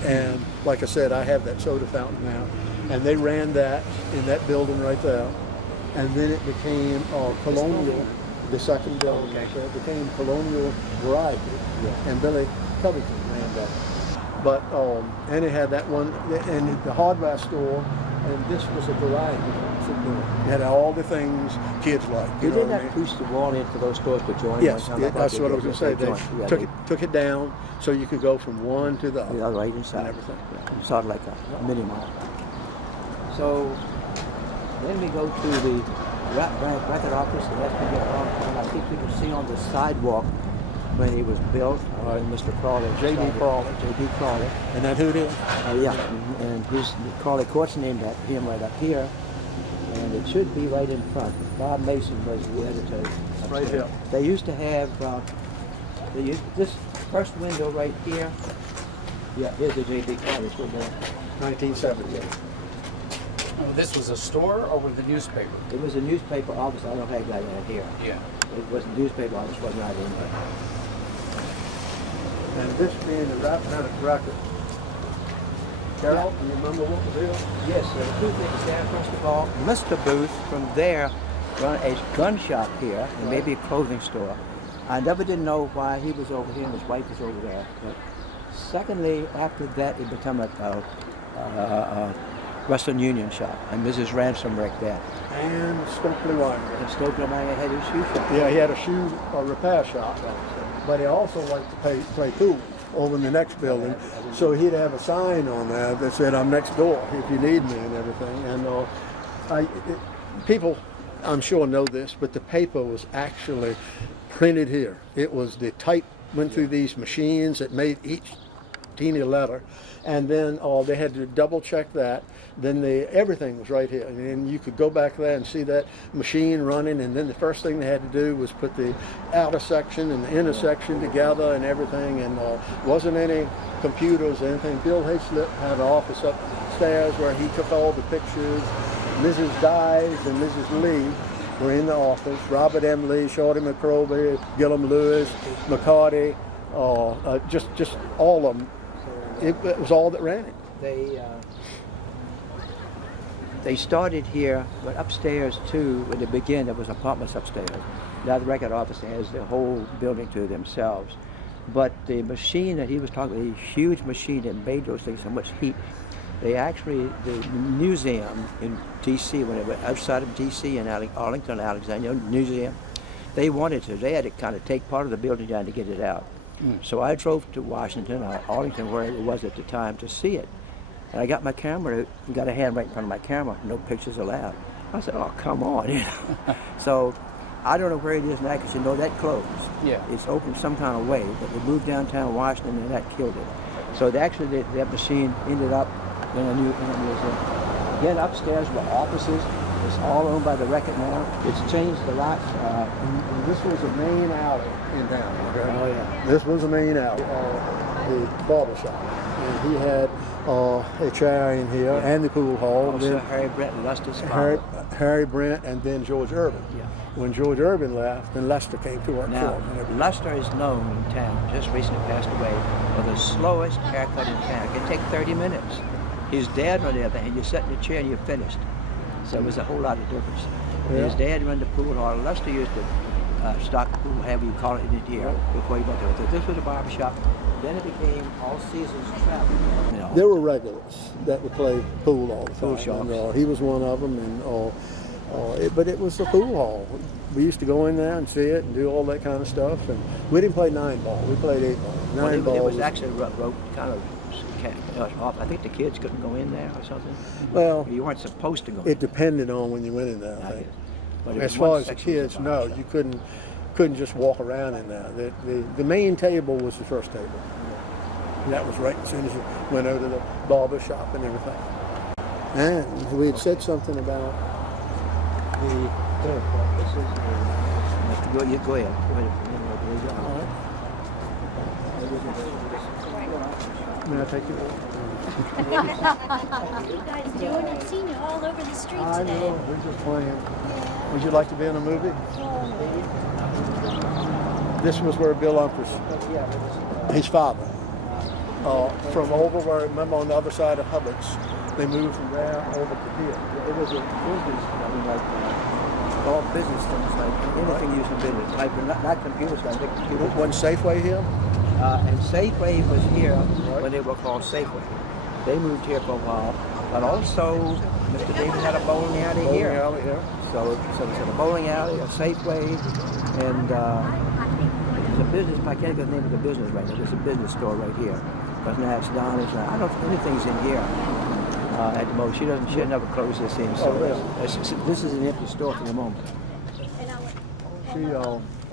And like I said, I have that soda fountain now. And they ran that in that building right there. And then it became Colonial, the second building. Okay. So it became Colonial Variety. Yeah. And Billy Covington ran that. But, and it had that one, and the hardware store, and this was a variety. It had all the things kids like. You didn't have to push the wall in for those stores to join? Yes, that's what I was going to say. They took it down so you could go from one to the other. Yeah, right inside. And everything. Yeah, sort of like a mini mall. So then we go to the record office. I think you can see on the sidewalk when he was built, Mr. Crawley. J.D. Crawley. J.D. Crawley. And that who it is? Yeah, and his Crawley Court's named after him right up here. And it should be right in front. Bob Mason was the editor. Right here. They used to have this first window right here. Yeah, here's the J.D. Crawley. 1970. Oh, this was a store or with the newspaper? It was a newspaper office. I don't have that in here. Yeah. It was a newspaper office, was not in there. And this being the Rappahannock record. Carol, do you remember what was here? Yes, there were two things there. First of all, Mr. Booth from there run a gun shop here and maybe a clothing store. I never did know why he was over here and his wife was over there. But secondly, after that, it became a Western Union shop, and Mrs. Ransom worked there. And Stokely Winery. And Stokely Winery had his shoe shop. Yeah, he had a shoe repair shop, but he also liked to play pool over in the next building. So he'd have a sign on there that said, "I'm next door if you need me," and everything. And people, I'm sure, know this, but the paper was actually printed here. It was the type went through these machines that made each teeny letter, and then they had to double check that. Then everything was right here, and you could go back there and see that machine running. And then the first thing they had to do was put the outer section and the inner section together and everything. And wasn't any computers or anything. Bill Hayslip had an office upstairs where he took all the pictures. Mrs. Dyes and Mrs. Lee were in the office. Robert M. Lee, Shorty McCroby, Gillum Lewis, McCarty, just all of them. It was all that ran it. They started here, but upstairs too, when they began, there was apartments upstairs. Now the record office has the whole building to themselves. But the machine that he was talking about, the huge machine that made those things so much heat, they actually, the museum in D.C., when they were outside of D.C. in Arlington, Alexandria Museum, they had to kind of take part of the building down to get it out. So I drove to Washington, or Arlington, where it was at the time, to see it. And I got my camera, got a hand right in front of my camera, no pictures allowed. I said, oh, come on, you know. So I don't know where it is now, because you know that closed. Yeah. It's open some kind of way, but they moved downtown Washington and that killed it. So that machine ended up in a museum. Again, upstairs were offices. It's all owned by the record now. It's changed a lot. And this was a main alley in town. Okay? Oh, yeah. This was the main alley, the barber shop. And he had a chair in here and the pool hall. Also, Then Harry Brent Lester's father. Harry Brent and then George Urban. Yeah. When George Urban left, then Lester came to work Now, for him. And everything. Lester is known in town, just recently passed away, for the slowest haircut in town. It can take 30 minutes. His dad, on the other hand, you sit in the chair and you're finished. So it was a whole lot of difference. Yeah. His dad ran the pool hall. Lester used to stock the pool, however you call it, in the year before he went to it. So this was a barber shop. Then it became all seasons travel. You know. There were regulars that would play pool all the time. Pool shops. And, he was one of them, but it was the pool hall. We used to go in there and see it and do all that kind of stuff. And we didn't play 9-ball. We played 8-ball. Well, it 9-ball was actually wrote kind of off. I think the kids couldn't go in there or something. Well, You weren't supposed to go in. it depended on when you went in there, I I think. guess. But it As was far one as the section of kids, the no, barber shop. you couldn't just walk around in there. The main table was the first table. And that was right as soon as you went over to the barber shop and everything. And we had said something about the third part. This is go ahead. Go ahead. All right. May I take you? What are you guys doing? I've seen you all over the street I today. know, we're just playing. Would you like to be in a movie? This was where Bill Umpers, his father, from over where, remember on the other side of Hubbard's, they moved from there over to here. It was a business, I mean, like all business things, like anything used in business, like not computers, like big computers. One Safeway here? And Safeway was here when they were called Safeway. They moved here for a while, but also Mr. Davis had a bowling alley Bowling here. alley here. So it's a bowling alley, a Safeway, and there's a business. I can't get the name of the business right now. There's a business store right here. But now it's down. I don't think anything's in here at the moment. She never closed this in. So this is an empty store for the moment. She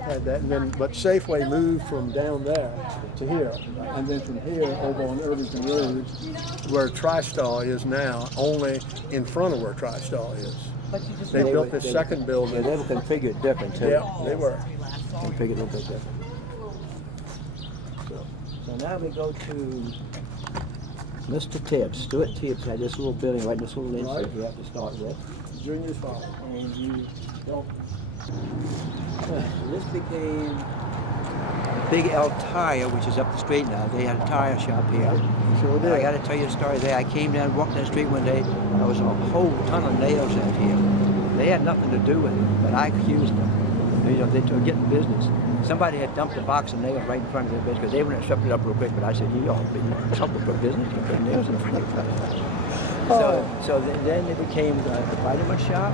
had that, and then but Safeway moved from down there to here, and then from here over on Irvington Road, where TriStar is now, only in front of where TriStar is. They built this second building. Yeah, they were configured different too. Yeah, they were. Configured a little bit different. So now we go to Mr. Tibbs. Stuart Tibbs had this little building right in this little insert we have to start with. Junior's father. And you don't. This became Big L Tire, which is up the street now. They had a tire shop here. Sure And did. I got to tell you a story there. I came down, walked down the street one day. There was a whole ton of nails out here. They had nothing to do with it, but I accused them. You know, they were getting business. Somebody had dumped a box of nails right in front of their business because they wouldn't have swept it up real quick. But I said, you all been in trouble for business. You put nails in front of it. So then it became the vitamin shop.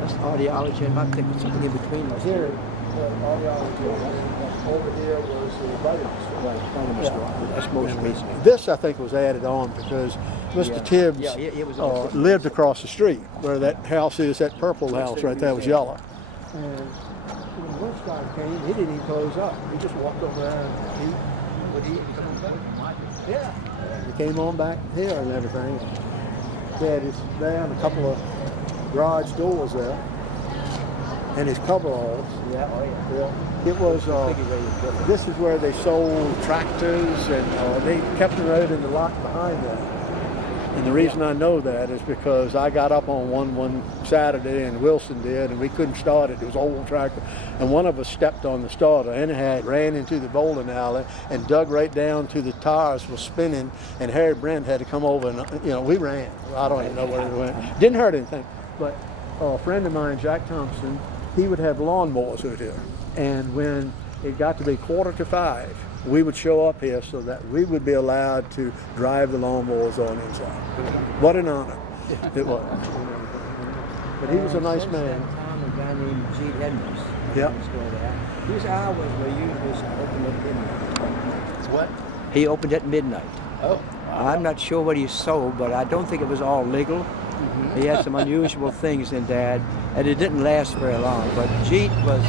That's audiology, and I think something in between those. Here, audiology. Over here was the vitamin store. Right, vitamin store. That's most recent. This, I think, was added on because Mr. Tibbs it was all different. lived across the street where that house is, that purple house right there was yellow. And when this guy came, he didn't even close up. He just walked over there and would eat and come on back. Yeah. He came on back here and everything. He had his there and a couple of garage doors there. And his coveralls. Yeah, oh yeah. It was, this is where they sold tractors and they kept the road in the lot behind that. And the reason I know that is because I got up on one Saturday, and Wilson did, and we couldn't start it. It was an old tractor, and one of us stepped on the starter and it ran into the bowling alley and dug right down to the tires was spinning, and Harry Brent had to come over and, we ran. I don't even know where we went. Didn't hurt anything. But a friend of mine, Jack Thompson, he would have lawnmowers out here. And when it got to be 4:45, we would show up here so that we would be allowed to drive the lawnmowers on inside. What an honor it was. But he was a nice man. Tom, a guy named Gene Edmonds. Yep. His hours were usually open at midnight. It's what? He opened at midnight. Oh. I'm not sure what he sold, but I don't think it was all legal. He had some unusual things in Dad, and it didn't last very long. But Jeet was,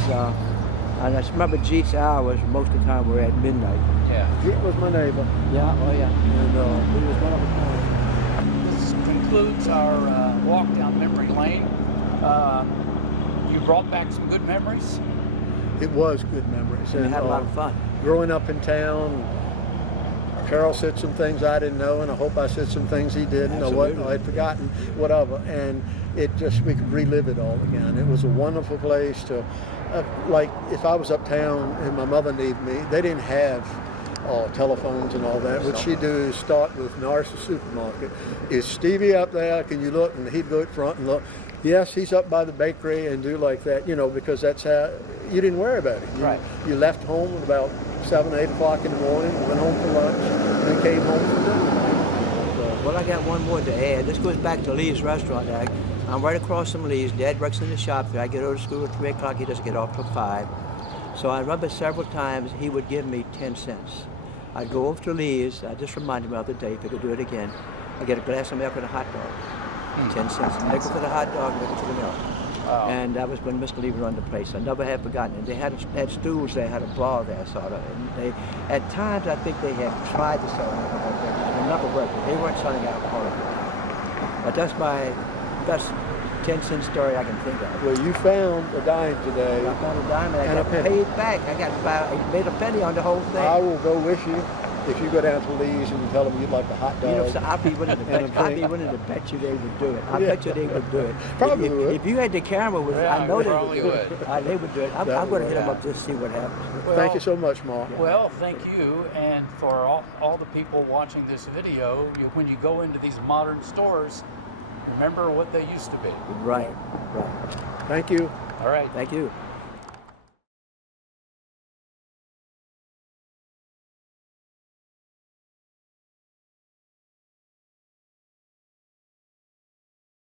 and I remember Jeet's hours most of the time were at midnight. Yeah. Jeet was my neighbor. Yeah, oh yeah. And he was one of a kind. This concludes our walk down memory lane. You brought back some good memories. It was good memories. We had a lot of fun. Growing up in town, Carrol said some things I didn't know, and I hope I said some things he didn't, or what I'd forgotten, whatever. And we could relive it all again. It was a wonderful place to, like, if I was uptown and my mother needed me, they didn't have telephones and all that. What she'd do is start with Norris Supermarket. Is Stevie up there? Can you look? And he'd go up front and look. Yes, he's up by the bakery, and do like that, because that's how you didn't worry about it. Right. You left home at about 7, 8 o'clock in the morning, went home for lunch, and then came home for dinner. Well, I got one more to add. This goes back to Lee's restaurant. I'm right across from Lee's. Dad works in the shop there. I get out of school at 3 o'clock. He doesn't get off till 5. So I remember several times he would give me 10 cents. I'd go over to Lee's. I just reminded me of the day, if I could do it again. I'd get a glass of milk and a hot dog. 10 cents. A nickel for the hot dog, nickel for the milk. Wow. And that was when Mr. Lee run the place. I never have forgotten it. They had stools there, had a bar there, sort of. And they, at times, I think they had tried to sell alcohol there. It never worked. They weren't selling alcohol at the time. But that's my best 10-cent story I can think of. Well, you found a dime today. I found a dime and And I a got penny. paid back. I made a penny on the whole thing. I will go with you if you go down to Lee's and you tell them you'd like a hot dog. So I'd be willing to And a bet. I'd be drink. willing to bet you they would do it. I Yeah. bet you they would do it. Probably if, would. If you had the camera with it, Yeah, I know you they would probably do it. would. They would do it. I'm That going to would, hit them yeah. up just to see what happens. Well, Thank you so much, Mark. Well, thank you, and for all the people watching this video, when you go into these modern stores, remember what they used to be. Right. Thank you. All right. Thank you.